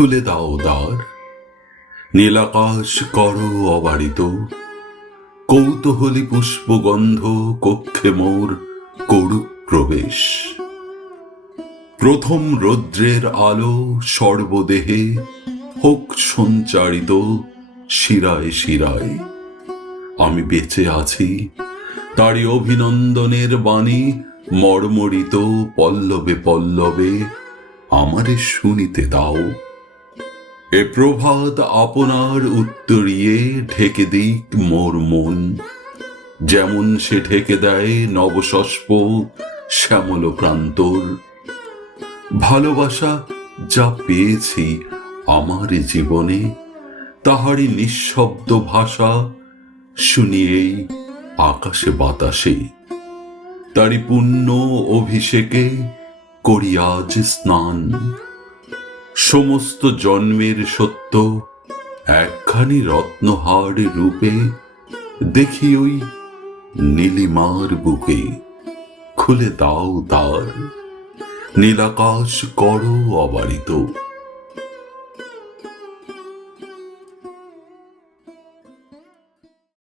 খুলে দাও দ্বার, নীলাকাশ করো অবারিত, কৌতূহলী পুষ্পগন্ধ কক্ষে মোর করুক প্রবেশ। প্রথম রৌদ্রের আলো সর্বদেহে হোক সঞ্চারিত শিরায় শিরায়। আমি বেঁচে আছি তারি অভিনন্দনের বাণী মর্মরিত পল্লবে পল্লবে আমারে শুনিতে দাও। এ প্রভাত আপনার উত্তরিয়ে ঢেকে দিক মোর মন, যেমন সে ঢেকে দেয় নবশস্প শ্যামল প্রান্তর। ভালোবাসা যা পেয়েছি আমার জীবনে, তাহারই নিঃশব্দ ভাষা শুনিয়েই আকাশে বাতাসে। তারি পুণ্য অভিষেকে করি আজ স্নান। সমস্ত জন্মের সত্য একখানি রত্নহার রূপে দেখি ওই নীলিমার বুকে। খুলে দাও দ্বার, নীলাকাশ করো অবারিত।